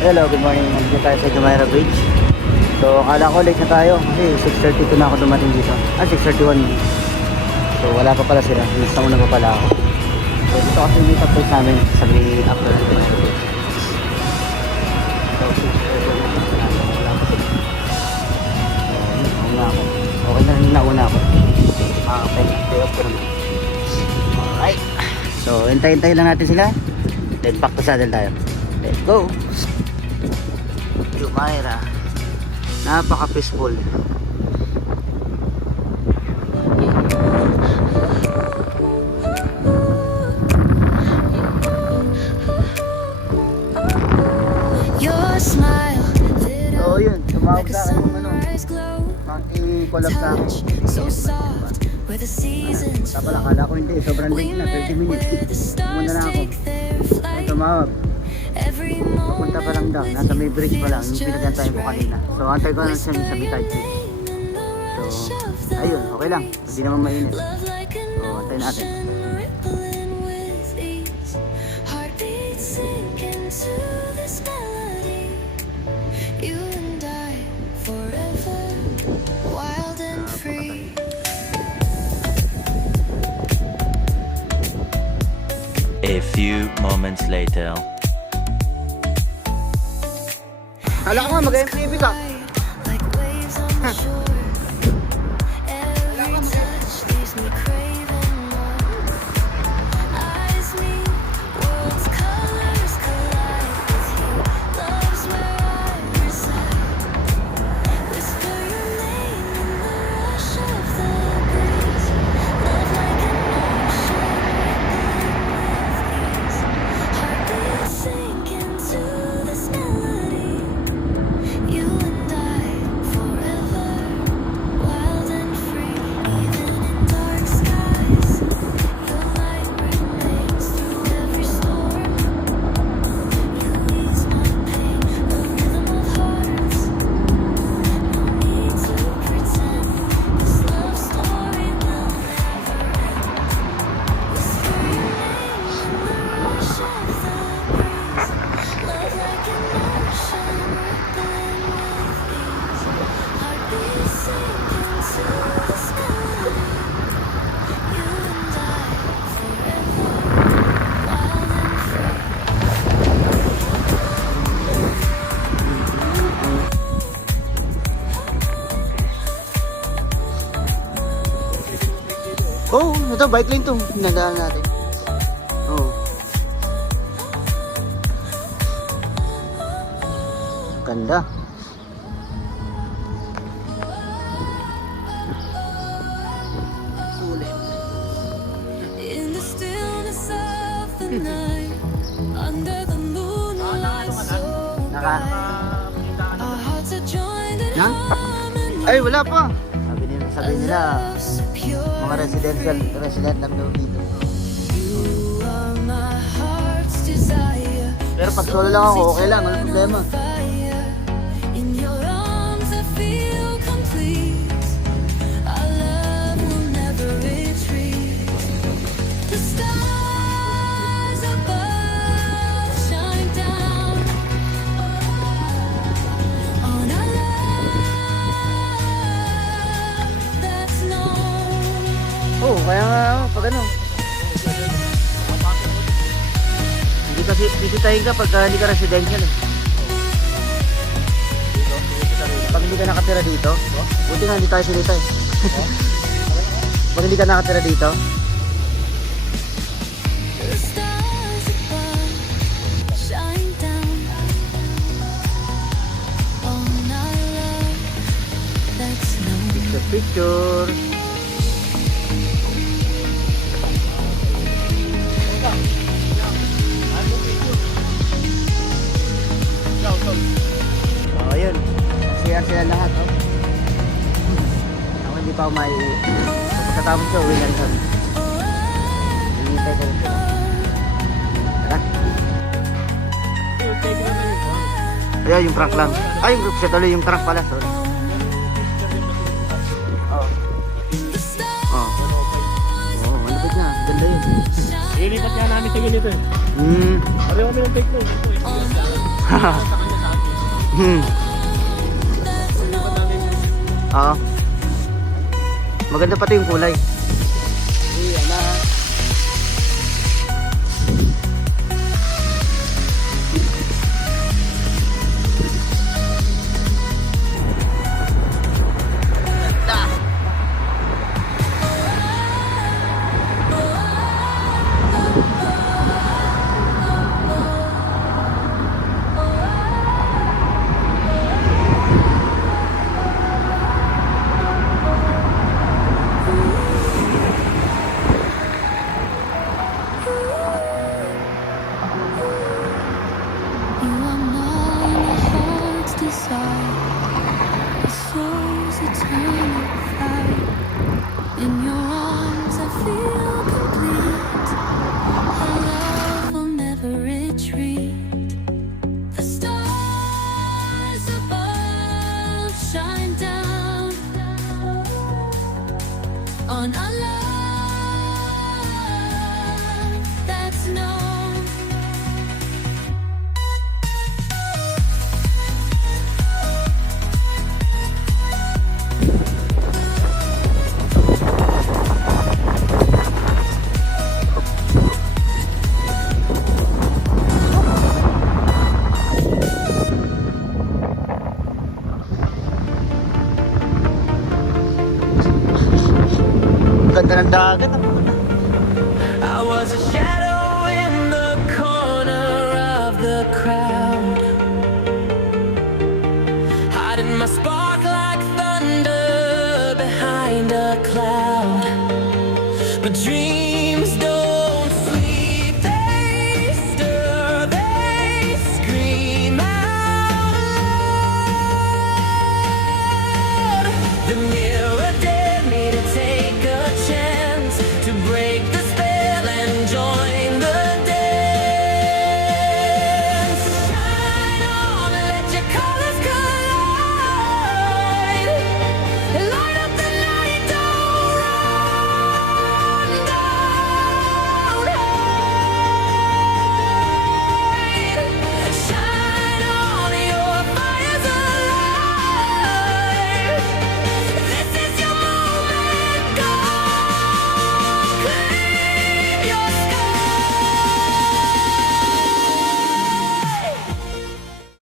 Hello, good morning. Nandito tayo sa Jumeirah Bridge. So, akala ko late na tayo kasi 6:32 na ako dumating dito. 6:31. So, wala pa pala sila. Nasa muna pa pala ako. So, dito kasi yung meet up place namin sa may after ng Jumeirah Bridge. So, 6:31 na wala pa sila. So, nauna ako. Okay na rin nauna ako. Pay off ko naman. Alright. So, hintay-hintay lang natin sila. Then, back to saddle tayo. Let's go! Jumeirah, napaka-peaceful. So yun, tumawag sa akin yung i-collab sa akin. Tapa lang, kala ko hindi, sobrang late na, 30 minutes. Pumunta na ako. Ay, tumawag. Papunta pa lang daw, nasa may bridge pa lang, yung pinagantayin ko kanina. So, antay ko na siya sa Bitay Bridge. So, ayun, okay lang. Hindi naman mainit. So, antay natin. A few moments later. Kala ko nga mag-MTV ka. Oh, ito bike lane to. Nadaan natin. Oh. Ganda. Sulit. In the stillness of the night, under the moonlight so bright, our hearts are joined in Ha? harmony. Ay, wala pa. Sabi nila, Love so pure. mga resident lang daw dito. You are my heart's desire. Pero pag solo lang ako, okay lang, walang problema. Fire. In your arms I feel complete. Our love will never retreat. The stars above shine down on our love that's known. Oh, kaya nga, pag ano. Hindi kasi bisitahin ka pag hindi ka residential eh. Pag hindi ka nakatira dito, buti nga hindi tayo sinita eh. Pag hindi ka nakatira dito, The stars above shine down on our love that's known. picture. Oh, ayun. Masaya sila lahat, oh. Ako hindi pa ako maiuwi. So, pagkatapos ko, uwi na rin kami. Hinihintay ko rin sila. Tara. Ayan, yung prank lang. Ay, yung group set ulit, yung prank pala. Sorry. Oh. Oh. Oh, malapit na. Ganda yun. Ilipat nga namin sa ganito eh. Hmm. Pareho kami ng take note. Hmm. that's known. Oo. Maganda pati yung kulay. Ayan na. Ganda. You are mine, my heart's desire, my soul's eternal fire. In your arms I feel complete. Our love will never retreat. The stars above shine down on our love that's known. Ganda ng dagat. Ah.